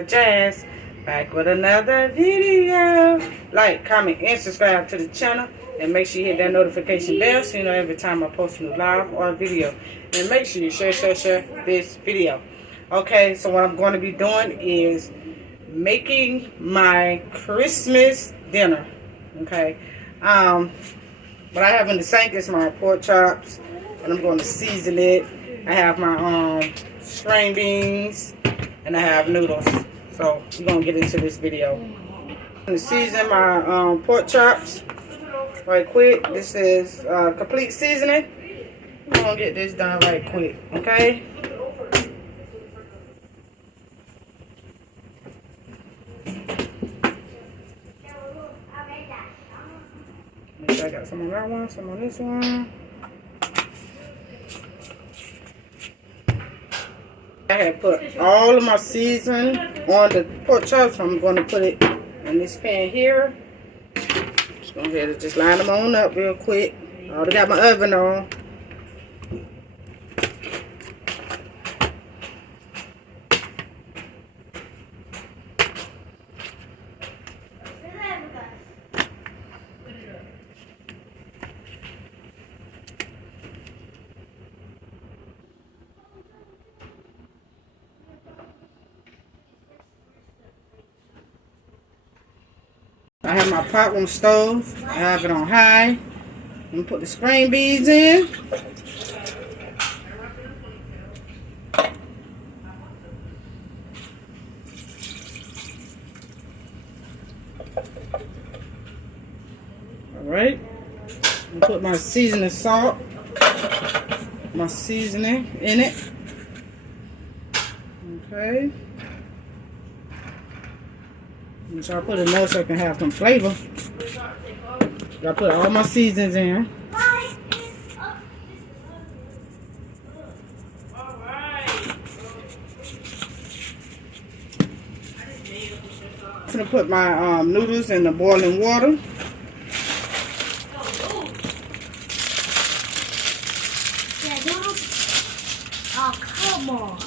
Jazz, back with another video. Like, comment, and subscribe to the channel, and make sure you hit that notification bell so you know every time I post a new live or video. And make sure you share this video. Okay, so what I'm going to be doing is making my Christmas dinner. Okay, what I have in the sink is my pork chops, and I'm going to season it. I have my string beans, and I have noodles. So we're gonna get into this video. I'm gonna season my pork chops right quick. This is complete seasoning. I'm gonna get this done right quick, okay? Make sure I got some on that one, some on this one. I have put all of my seasoning on the pork chops, so I'm going to put it in this pan here. Just go ahead and just line them on up real quick. I already got my oven on. I have my pot on the stove. I have it on high. I'm going to put the string beans in. Alright. I'm going to put my seasoning salt, my seasoning in it. Okay. So I put it low so I can have some flavor. I put all my seasons in. I'm gonna put my noodles in the boiling water. Yeah, noodles. Oh, come on.